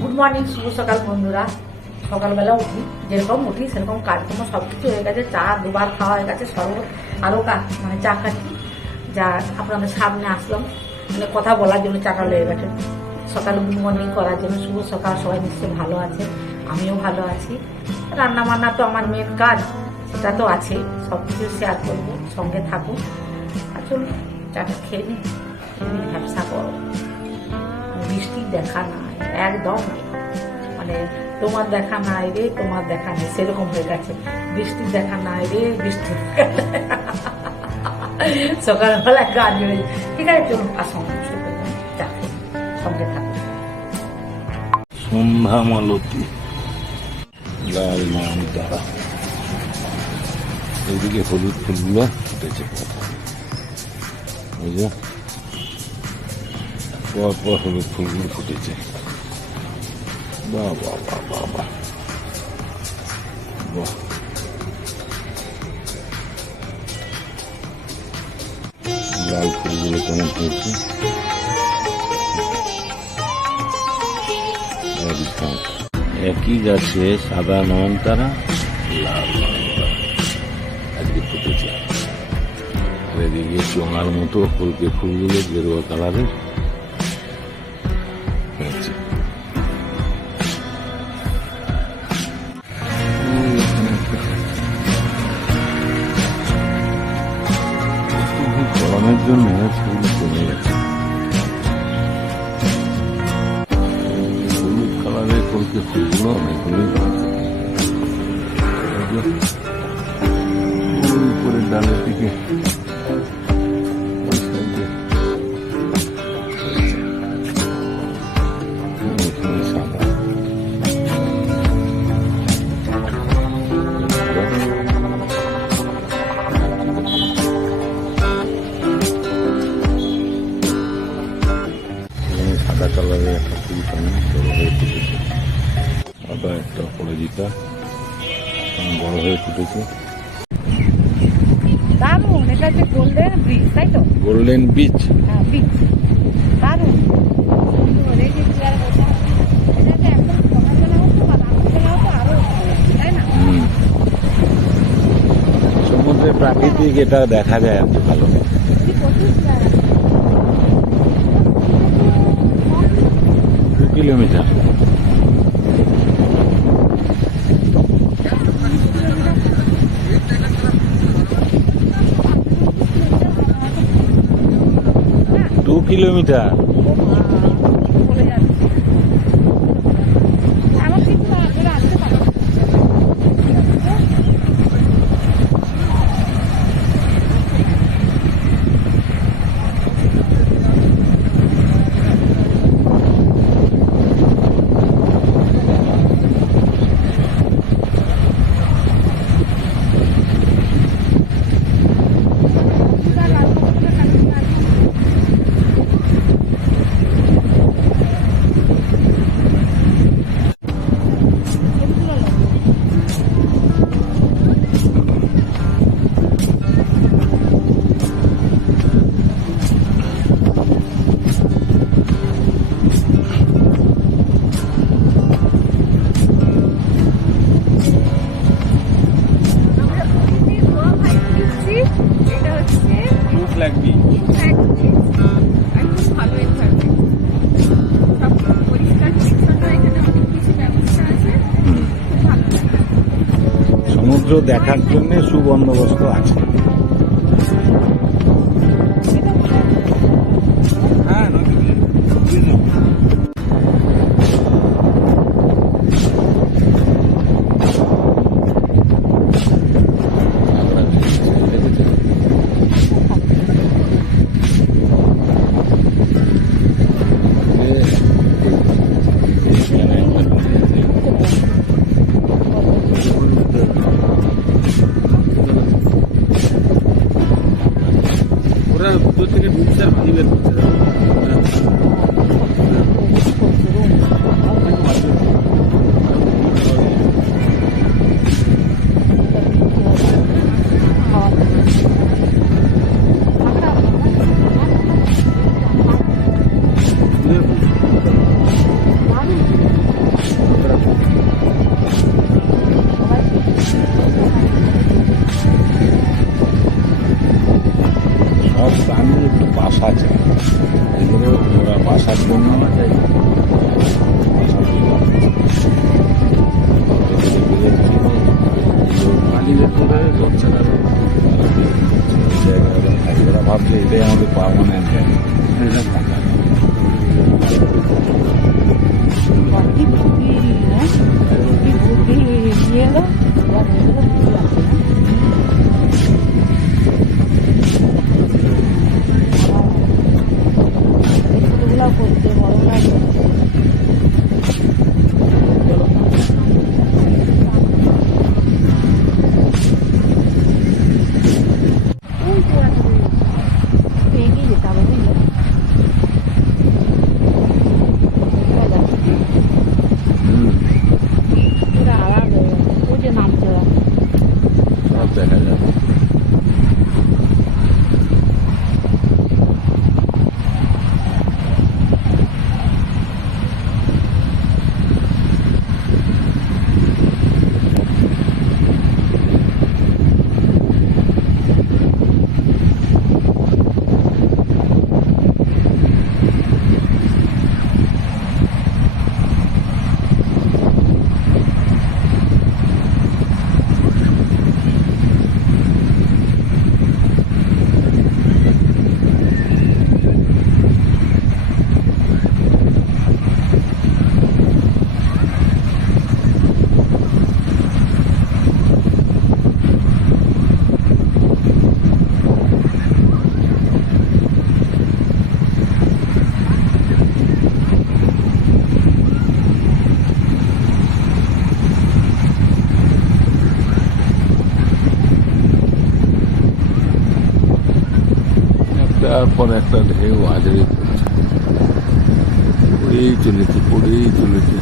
Good morning শুভ সকাল বন্ধুরা। সকালবেলা উঠি, যেরকম উঠি, সেরকম কাজকর্ম সব কিছু হয়ে গেছে। চা দুবার খাওয়া হয়ে গেছে, সর্ব আরও কাজ মানে চা খাচ্ছি। যা আপনাদের সামনে আসলাম। মানে কথা বলার জন্য চাটা লেগে গেছে। সকালে গুড মর্নিং করার জন্য শুভ সকাল, সবাই নিশ্চয়ই ভালো আছে। আমিও ভালো আছি। রান্না বান্না তো আমার মেন কাজ, সেটা তো আছে সব কিছু শেয়ার করব, সঙ্গে থাকুন আর চলুন, চাটা খেয়ে নিই। দেখা নাই, একদম মানে তোমার দেখা নাই রে, তোমার দেখা নেই, সেরকম হয়ে গেছে। বৃষ্টির দেখা নাই রে বৃষ্টির। সকালবেলা গান ঠিক আছে, চলুন আর সঙ্গে থাকুন সন্ধ্যা লাল তারা এইদিকে হলুদ ফুলগুলো ফুটেছে পর পর হলুদ ফুলগুলো ফুটেছে বাহ বাহ বাহ বাহ বাহ বাহ লাল ফুলগুলো কেমন হয়েছে একই গাছে সাদা নয়নতারা লাল আজকে ফুটেছে এদিকে চোঙার মতো ফুলকে ফুলগুলো গেরুয়া কালারের অত্যধিক গরমের জন্য ফুল কমে গেছে। হলুদ কালারের কলকে ফুলগুলো অনেকগুলোই উপরের ডালের দিকে একটা অপরাজিতা। বড় হয়ে ফুটেছে। দারুণ এটা হচ্ছে গোল্ডেন ব্রিজ তাই তো? গোল্ডেন বিচ হ্যাঁ দারুণ। প্রাকৃতিক এটা দেখা যায় আর কি ভালো। দু কিলোমিটার। দু দেখার জন্য সুবন্দোবস্ত আছে। তো থেকে মিক্সার পানি বের করতে একটার পর একটা ঢেউ আজরে পড়ছে পড়েই চলেছে পড়েই চলেছে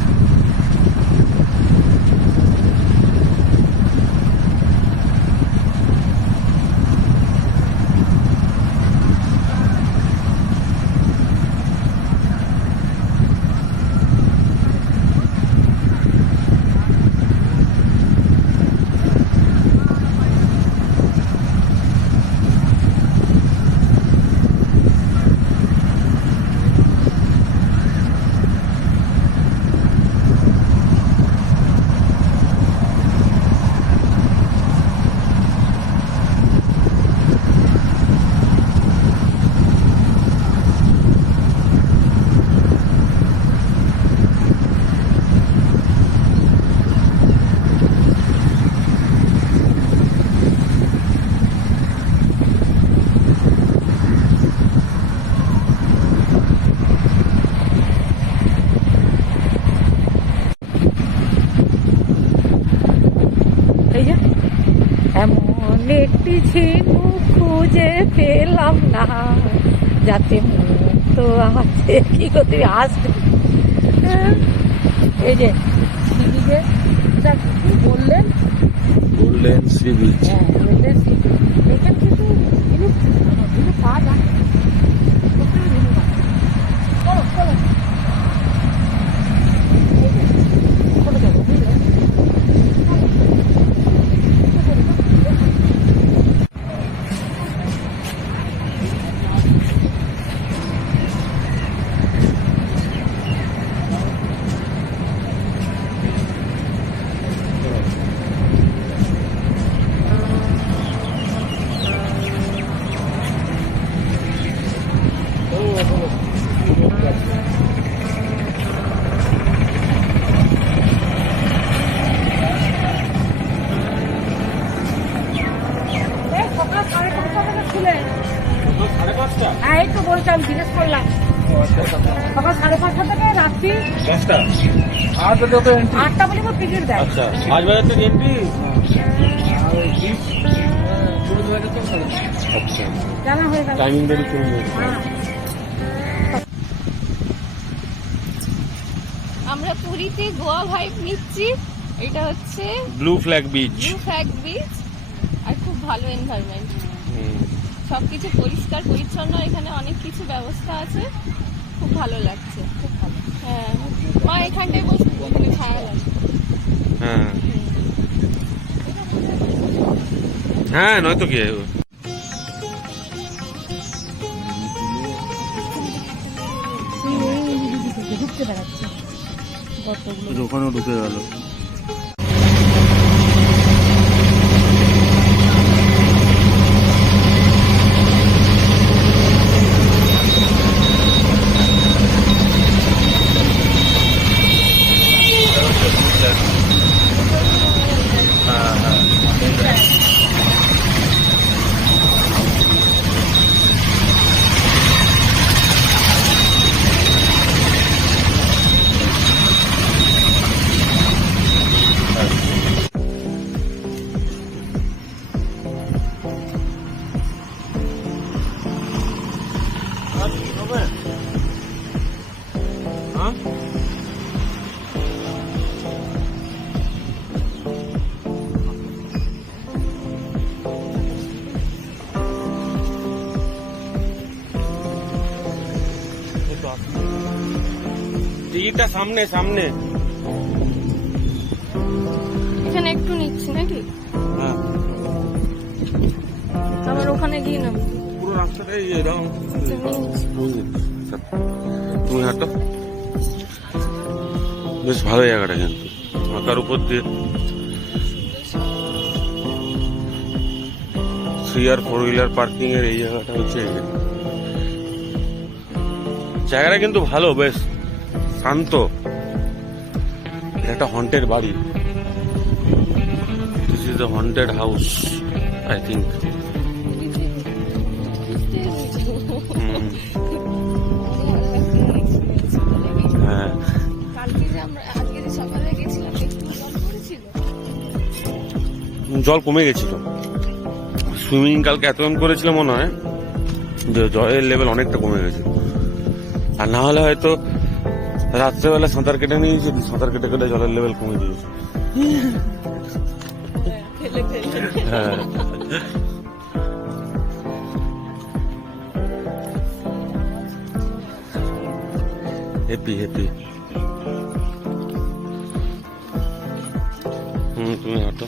এমন একটি ঝিনু খুঁজে পেলাম না যাতে মুক্ত আছে। কি করতে আসবে। হ্যাঁ, এই যে কি বললেন? গোল্ডেন হ্যাঁ বললেন এখানে কিন্তু জিনিস পাওয়া যায়? চলো চলো। এই তো বলছিলাম জিজ্ঞেস করলাম সকাল সাড়ে পাঁচটা থেকে রাত্রি দশটা আটটা তো পর্যন্ত টিকিট দেয় আচ্ছা। পাঁচ বাজার এন্ট্রি আচ্ছা জানা হয়ে। গেল টাইমিং হ্যাঁ আমরা পুরীতে গোয়া ভাইব নিচ্ছি। এটা হচ্ছে blue flag beach blue flag beach আর খুব ভালো এনভায়রনমেন্ট সবকিছু পরিষ্কার পরিচ্ছন্ন এখানে অনেক কিছু ব্যবস্থা আছে। খুব ভালো লাগছে। খুব ভালো হ্যাঁ। মা এখানটায় বসে এখানে ছায়া লাগছে হ্যাঁ। হ্যাঁ নয়তো কি? ঢুকতে বেড়াচ্ছে গর্তগুলো ওখানেও ঢুকে গেল টিকিটটা সামনে সামনে। এখানে একটু নিচ্ছি নাকি? হ্যাঁ। আবার ওখানে গিয়ে নেব পুরো রাস্তাটাই এরকম। তুমি হাঁটো। বেশ ভালো জায়গাটা কিন্তু। আঁকার উপর দিয়ে। থ্রি আর ফোর হুইলার পার্কিং এর এই জায়গাটা হচ্ছে জায়গাটা কিন্তু ভালো বেশ। শান্ত। একটা হন্টেড বাড়ি। This is the haunted house I think হ্যাঁ। জল কমে গেছিল। সুইমিং কালকে এতক্ষণ করেছিল মনে হয়। যে জলের লেভেল অনেকটা কমে গেছে। আর না হলে হয়তো রাত্রেবেলা সাঁতার কেটে নিয়েছি, সাঁতার কেটে কেটে জলের লেভেল কমে দিয়েছে। হ্যাঁ। হ্যাপি হ্যাপি হুম, তুমি হাঁটো।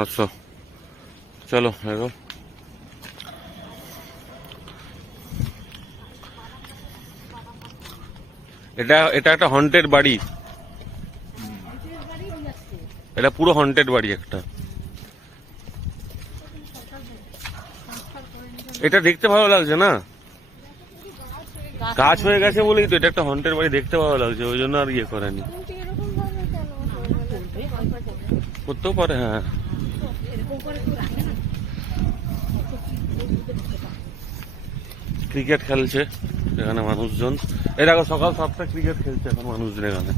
আচ্ছা। চলো, এগো। এটা এটা একটা হন্টেড বাড়ি। এটা পুরো হন্টেড বাড়ি একটা। এটা দেখতে ভালো লাগছে না? গাছ হয়ে গেছে বলেই তো, এটা একটা হন্টের বাড়ি, দেখতে ভালো লাগছে, ওই জন্য আর ইয়ে করেনি। করতেও পারে হ্যাঁ। ক্রিকেট খেলছে এখানে মানুষজন। এর আগে সকাল সাতটা ক্রিকেট খেলছে এখন মানুষজন এখানে।